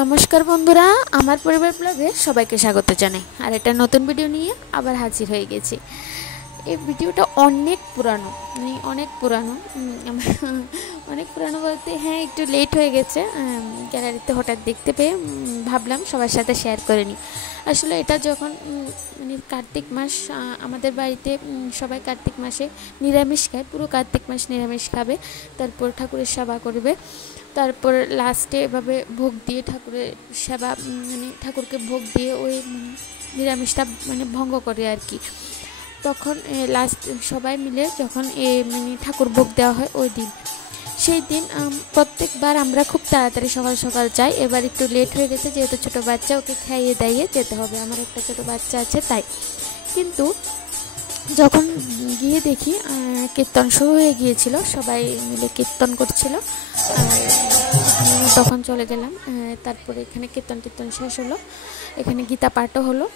নমস্কার বন্ধুরা, আমার পরিবার ব্লগে সবাইকে স্বাগত জানাই। আর এটা নতুন ভিডিও নিয়ে আবার হাজির হয়ে গেছি। এই ভিডিওটা অনেক পুরানো, অনেক পুরানো। অনেক পুরানো বলতে হ্যাঁ, একটু লেট হয়ে গেছে। গ্যালারিতে হঠাৎ দেখতে পেয়ে ভাবলাম সবার সাথে শেয়ার করে নিই। আসলে এটা যখন কার্তিক মাস, আমাদের বাড়িতে সবাই কার্তিক মাসে নিরামিষ খায়, পুরো কার্তিক মাস নিরামিষ খাবে, তারপর ঠাকুরের সেবা করবে, তারপর লাস্টে এভাবে ভোগ দিয়ে ঠাকুরের সেবা ঠাকুরকে ভোগ দিয়ে ওই নিরামিষটা ভঙ্গ করে আর কি। তখন লাস্ট সবাই মিলে যখন ঠাকুর ভোগ দেওয়া হয় ওই দিন, সেই দিন প্রত্যেকবার আমরা খুব তাড়াতাড়ি সকাল সকাল যাই। এবার একটু লেট হয়ে গেছে, যেহেতু ছোটো বাচ্চা, ওকে খাইয়ে দাইয়ে যেতে হবে। আমার একটা ছোটো বাচ্চা আছে তাই। কিন্তু যখন গিয়ে দেখি কীর্তন শুরু হয়ে গিয়েছিল, সবাই মিলে কীর্তন করছিল, তখন চলে গেলাম। তারপরে এখানে কীর্তন শেষ হলো, এখানে গীতা পাঠও হলো।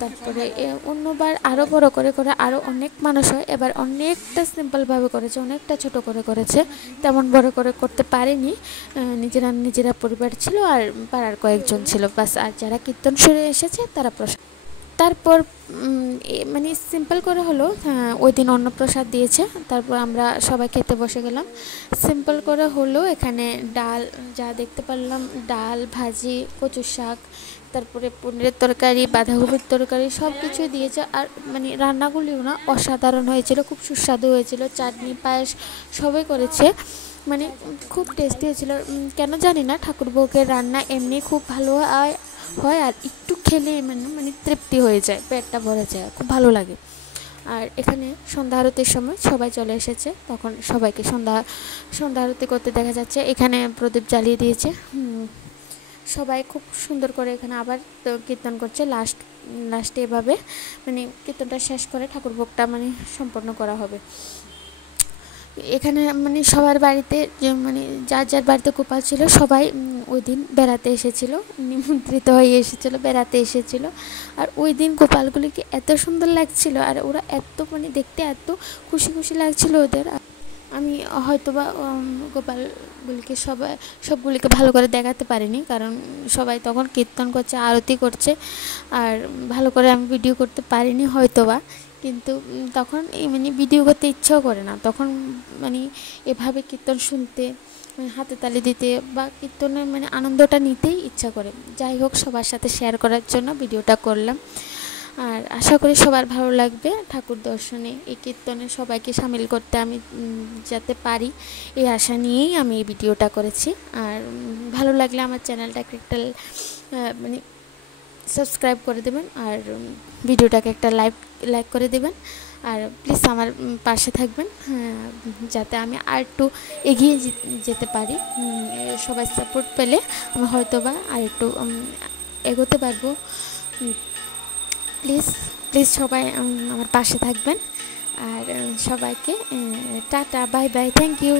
তারপরে অন্যবার আরও বড় করে আরও অনেক মানুষ হয়, এবার অনেকটা সিম্পলভাবে করেছে, অনেকটা ছোট করে করেছে, তেমন বড় করে করতে পারেনি। নিজেরা পরিবার ছিল আর পাড়ার কয়েকজন ছিল বাস, আর যারা কীর্তন শুনে এসেছে তারা প্রসাদ। তারপর সিম্পল করে হলো, ওই দিন অন্নপ্রসাদ দিয়েছে। তারপর আমরা সবাই খেতে বসে গেলাম। সিম্পল করে হলো, এখানে ডাল, যা দেখতে পারলাম, ডাল, ভাজি, কচুর শাক, তারপরে পনিরের তরকারি, বাঁধাকপির তরকারি, সব কিছুই দিয়েছে। আর রান্নাগুলিও না অসাধারণ হয়েছিল, খুব সুস্বাদু হয়েছিল। চাটনি, পায়েস সবই করেছে, খুব টেস্টি হয়েছিল। কেন জানি না, ঠাকুর ভোগের রান্না এমনি খুব ভালো হয়, আর একটু খেলে তৃপ্তি হয়ে যায়, পেটটা ভরে যায়, খুব ভালো লাগে। আর এখানে সন্ধ্যা আরতির সময় সবাই চলে এসেছে, তখন সবাইকে সন্ধ্যা আরতি করতে দেখা যাচ্ছে। এখানে প্রদীপ জ্বালিয়ে দিয়েছে, সবাই খুব সুন্দর করে এখানে আবার কীর্তন করছে। লাস্টে এভাবে কীর্তনটা শেষ করে ঠাকুর ভোগটা সম্পন্ন করা হবে। এখানে সবার বাড়িতে যার বাড়িতে গোপাল ছিল, সবাই ওই দিন বেড়াতে এসেছিল, নিমন্ত্রিত হয়ে এসেছিলো, বেড়াতে এসেছিলো। আর ওই দিন গোপালগুলিকে এত সুন্দর লাগছিল, আর ওরা এত দেখতে এত খুশি লাগছিল ওদের। আমি হয়তোবা গোপালগুলিকে সবগুলিকে ভালো করে দেখাতে পারিনি, কারণ সবাই তখন কীর্তন করছে, আরতি করছে, আর ভালো করে আমি ভিডিও করতে পারিনি হয়তোবা। কিন্তু তখন ভিডিও করতে ইচ্ছাও করে না, তখন এভাবে কীর্তন শুনতে, হাতে তালি দিতে বা কীর্তনের আনন্দটা নিতেই ইচ্ছা করে। যাই হোক, সবার সাথে শেয়ার করার জন্য ভিডিওটা করলাম। আর আশা করি সবার ভালো লাগবে। ঠাকুর দর্শনে এই কীর্তনে সবাইকে সামিল করতে আমি যাতে পারি, এই আশা নিয়েই আমি এই ভিডিওটা করেছি। আর ভালো লাগলে আমার চ্যানেলটাকে একটা সাবস্ক্রাইব করে দেবেন, আর ভিডিওটাকে একটা লাইক করে দেবেন। আর প্লিজ আমার পাশে থাকবেন, যাতে আমি আর একটু এগিয়ে যেতে পারি। সবাই সাপোর্ট পেলে আমি হয়তোবা আর একটু এগোতে পারবো। প্লিজ সবাই আমার পাশে থাকবেন। আর সবাইকে ta-ta, bye bye, thank you.